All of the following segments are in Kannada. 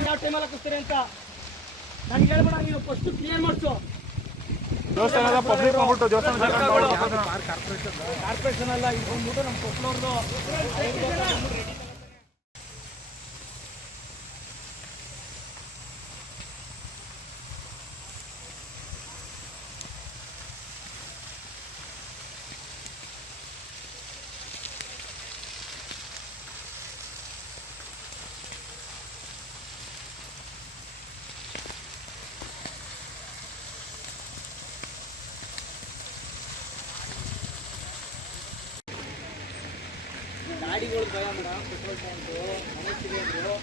ಯಾವ ಟೈಮಲ್ಲಿ ಅಂತ ನನಗೆ ಹೇಳ್ಬೇಡ ನೀನು ಫಸ್ಟ್ ಕ್ಲಿಯರ್ ಪಬ್ಲಿಕ್ ಕಾರ್ಪೊರೇಷನ್ ಅಲ್ಲ ಇದು ಬಂದ್ಬಿಟ್ಟು ನಮ್ಮ ಕೊಪ್ಪಳವ್ರದ್ದು ಗಾಡಿಗಳು ಭಯ ಮೇಡಮ್, ಪೆಟ್ರೋಲ್ ಟ್ಯಾಂಕು ಮನೆ ಸಿಲಿಂಡ್ರು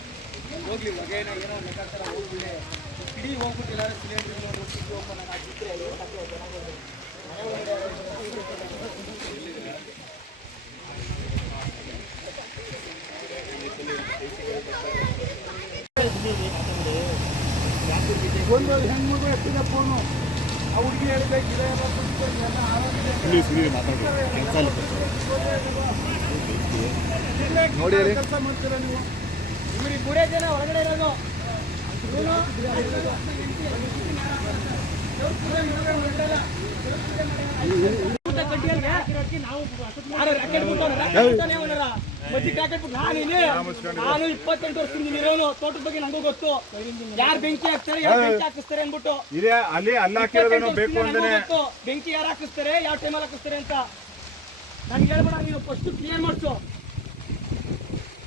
ಹೋಗ್ಲಿ, ಹೊಗೆನ ಏನೋ ಲೆಕ್ಕಾಚಾರ ಹೋಗ್ಬಿಡಿ ಇಡೀ ಹೋಗ್ಬಿಟ್ಟಿಲ್ಲ ಸಿಲಿಂಡ್ರ್ ನೋಡಿ ಸ್ವಿಚ್ ಓಪನ್ ಆಗಿದ್ರೆ ಒಂದು ಹೆಣ್ಮಗು ಎತ್ತಿದ ಫೋನು ನೋಡಿ ಮೂರೇ ಜನ ಒಳಗಡೆ ಇರೋದು ನಾನು ಇಪ್ಪತ್ತೆಂಟು ವರ್ಷದಿಂದ ಇರೋನು. ತೋಟದ ಬಗ್ಗೆ ನಂಗೂ ಗೊತ್ತು. ಯಾರು ಬೆಂಕಿ ಹಾಕ್ತಾರೆ ಯಾರು ಬೆಂಕಿ ಹಾಕಿಸ್ತಾರೆ ಅಂದ್ಬಿಟ್ಟು. ಇದೆ ಅಲ್ಲಿ ಅಲ್ಲ ಹಾಕಿರೋದೇನೋ ಬೇಕು ಅಂತಾನೆ. ಗೊತ್ತು. ಬೆಂಕಿ ಯಾರು ಹಾಕಿಸ್ತಾರೆ ಯಾವ ಟೈಮಲ್ಲಿ ಹಾಕಿಸ್ತಾರೆ ಅಂತ. ನನ್ಗೆ ಹೇಳ್ಬೇಡ ನೀನು ಫಸ್ಟ್ ಕ್ಲಿಯರ್ ಮಾಡ್ಸು.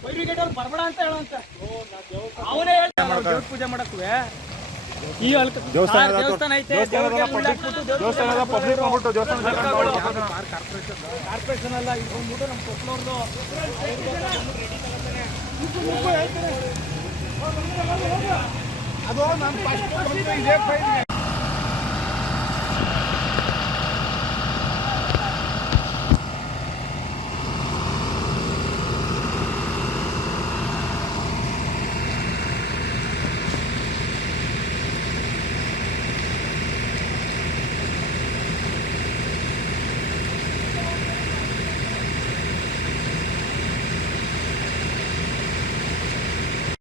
ವೈರಿಗೇಟ್ ಅವ್ರು ಬರ್ಬೇಡ ಅಂತ ಹೇಳುವಂತ ಅವನೇ ಹೇಳ್ತಾರೆ ಪೂಜೆ ಮಾಡಕ್ಕುವೆ. ಈ ದೇವಸ್ಥಾನ ದೇವಸ್ಥಾನದ ಪಬ್ಲಿಕ್ ಮಾಡ್ಬಿಟ್ಟು ದೇವಸ್ಥಾನ ಕಾರ್ಪೊರೇಷನ್ ಅಲ್ಲ ಇದು ಬಂದ್ಬಿಟ್ಟು ನಮ್ಮ ಕೊಪ್ಪಳವ್ರದ್ದು. ಅದು ನಮ್ಮ ಫಸ್ಟ್ ಇದೇ